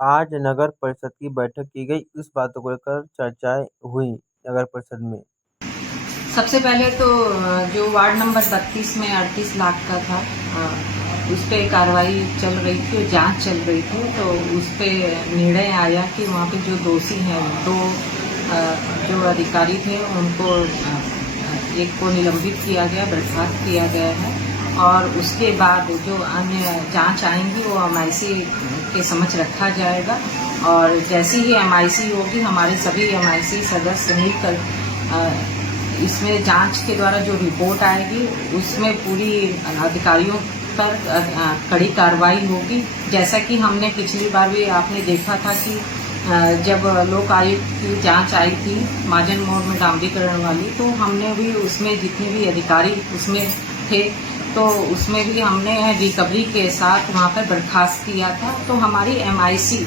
आज नगर परिषद की बैठक की गई। इस बातों को लेकर चर्चाएं हुई नगर परिषद में। सबसे पहले तो जो वार्ड नंबर 32 में 38 लाख का था, उस पर कार्रवाई चल रही थी और जांच चल रही थी। तो उस पर निर्णय आया कि वहाँ पे जो दोषी हैं, दो जो अधिकारी थे, उनको एक को निलंबित किया गया, बर्खास्त किया गया है। और उसके बाद जो अन्य जांच आएंगी वो एमआईसी के समक्ष रखा जाएगा। और जैसी ही एमआईसी होगी, हमारे सभी एमआईसी सदस्य मिलकर इसमें जांच के द्वारा जो रिपोर्ट आएगी उसमें पूरी अधिकारियों पर कड़ी कार्रवाई होगी। जैसा कि हमने पिछली बार भी आपने देखा था कि जब लोक आयुक्त की जांच आई थी महाजन मोड़ में डामरीकरण वाली, तो हमने भी उसमें जितने भी अधिकारी उसमें थे, तो उसमें भी हमने रिकवरी के साथ वहाँ पर बर्खास्त किया था। तो हमारी एमआईसी,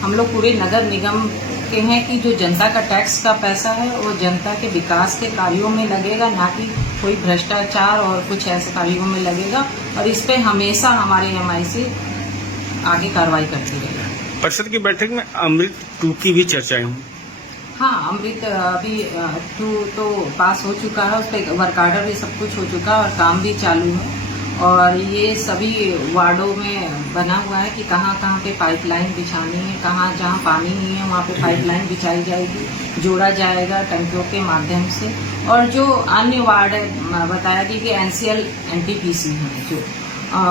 हम लोग पूरे नगर निगम के हैं कि जो जनता का टैक्स का पैसा है वो जनता के विकास के कार्यों में लगेगा, ना कि कोई भ्रष्टाचार और कुछ ऐसे कार्यों में लगेगा। और इस पे हमेशा हमारे एमआईसी आगे कार्रवाई करती रहेगी। परिषद की बैठक में अमृत 2 की भी चर्चाएं हुई। हाँ, अमृत अभी 2 तो पास हो चुका है, उस पर वर्क ऑर्डर भी सब कुछ हो चुका है और काम भी चालू है। और ये सभी वार्डों में बना हुआ है कि कहाँ कहाँ पे पाइपलाइन बिछानी है, कहाँ जहाँ पानी नहीं है वहाँ पे पाइपलाइन बिछाई जाएगी, जोड़ा जाएगा टंकियों के माध्यम से। और जो अन्य वार्ड बताया गया कि एनसीएल एनटीपीसी है, जो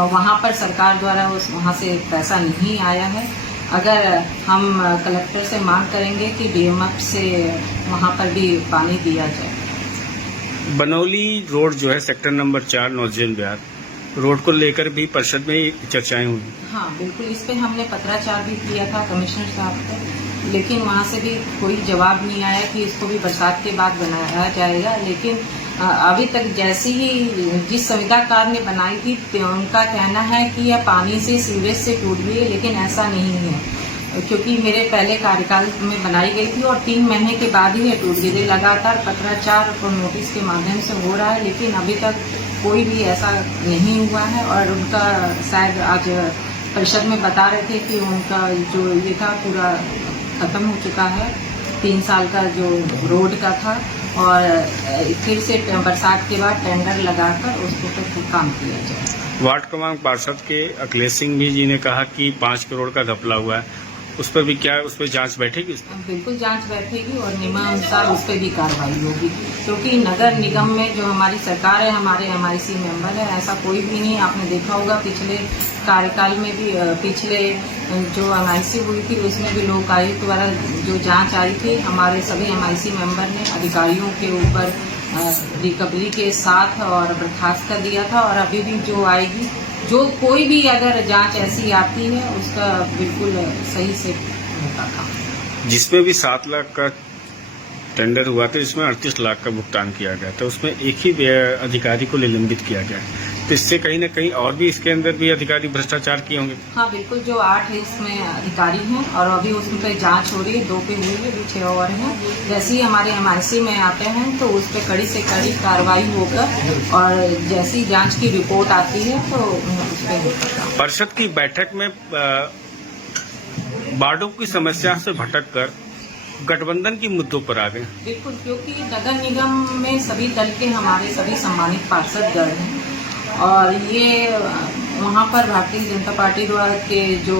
वहाँ पर सरकार द्वारा वहाँ से पैसा नहीं आया है। अगर हम कलेक्टर से मांग करेंगे कि डीएमएफ से वहाँ पर भी पानी दिया जाए। बनौली रोड जो है सेक्टर नंबर 4 नौजन बिहार रोड को लेकर भी परिषद में चर्चाएं हुई। हाँ बिल्कुल, इस पे हमने पत्राचार भी किया था कमिश्नर साहब को, लेकिन वहाँ से भी कोई जवाब नहीं आया कि इसको भी बरसात के बाद बनाया जाएगा। लेकिन अभी तक जैसी ही जिस संविदाकार ने बनाई थी उनका कहना है कि यह पानी से सीवरेज से टूट गई है, लेकिन ऐसा नहीं है, क्योंकि मेरे पहले कार्यकाल में बनाई गई थी और 3 महीने के बाद ही यह टूट गई। लगातार पत्राचार और नोटिस के माध्यम से हो रहा है, लेकिन अभी तक कोई भी ऐसा नहीं हुआ है। और उनका शायद आज परिषद में बता रहे थे कि उनका जो ये था पूरा खत्म हो चुका है, 3 साल का जो रोड का था, और फिर से बरसात के बाद टेंडर लगाकर उसको पर काम किया जाए। वार्ड क्रमांक पार्षद के अखिलेश सिंह जी ने कहा कि 5 करोड़ का घपला हुआ है, उस पर भी क्या उस पर जांच बैठेगी? बिल्कुल जांच बैठेगी और नियमानुसार उस पर भी कार्रवाई होगी, क्योंकि नगर निगम में जो हमारी सरकार है, हमारे एमआईसी मेंबर है, ऐसा कोई भी नहीं। आपने देखा होगा पिछले कार्यकाल में भी, पिछले जो एमआईसी हुई थी उसमें भी लोक आयुक्त द्वारा जो जांच आई थी, हमारे सभी एमआईसी मेंबर ने अधिकारियों के ऊपर रिकवरी के साथ और बर्खास्त कर दिया था। और अभी भी जो आएगी, जो कोई भी अगर जांच ऐसी आती है उसका बिल्कुल सही से होता था। जिसमें भी 7 लाख का टेंडर हुआ था, जिसमें 38 लाख का भुगतान किया गया था, उसमें एक ही अधिकारी को निलंबित किया गया। तो इससे कहीं ना कहीं और भी इसके अंदर भी अधिकारी भ्रष्टाचार किए होंगे। हाँ बिल्कुल, जो 8 इसमें अधिकारी हैं और अभी उसमें पे जांच हो रही है, 2 पे हुई है, अभी 6 और हैं। जैसे ही हमारे एमआईसी में आते हैं तो उस पर कड़ी से कड़ी कार्रवाई होकर और जैसी जांच की रिपोर्ट आती है तो उस पर होगा। परिषद की बैठक में वार्डों की समस्या से भटककर गठबंधन की मुद्दों पर आ गए। बिल्कुल, क्योंकि नगर निगम में सभी दल के हमारे सभी सम्मानित पार्षद गण हैं और ये वहाँ पर भारतीय जनता पार्टी द्वारा के जो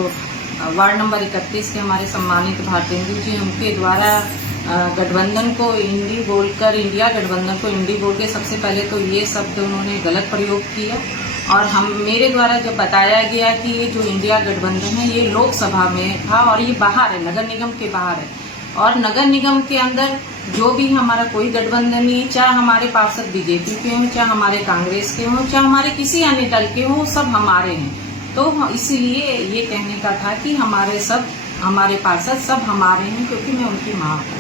वार्ड नंबर 31 के हमारे सम्मानित भारतेंदु जी, उनके द्वारा गठबंधन को इंडी बोलकर, इंडिया गठबंधन को इंडी बोल के सबसे पहले तो ये शब्द उन्होंने गलत प्रयोग किया। और मेरे द्वारा जब बताया गया कि ये जो इंडिया गठबंधन है ये लोकसभा में था और ये बाहर है, नगर निगम के बाहर है। और नगर निगम के अंदर जो भी हमारा कोई गठबंधन नहीं, चाहे हमारे पार्षद बीजेपी के हों, चाहे हमारे कांग्रेस के हों, चाहे हमारे किसी अन्य दल के हों, सब हमारे हैं। तो इसीलिए ये कहने का था कि हमारे पार्षद सब हमारे हैं, क्योंकि मैं उनकी माँ हूँ।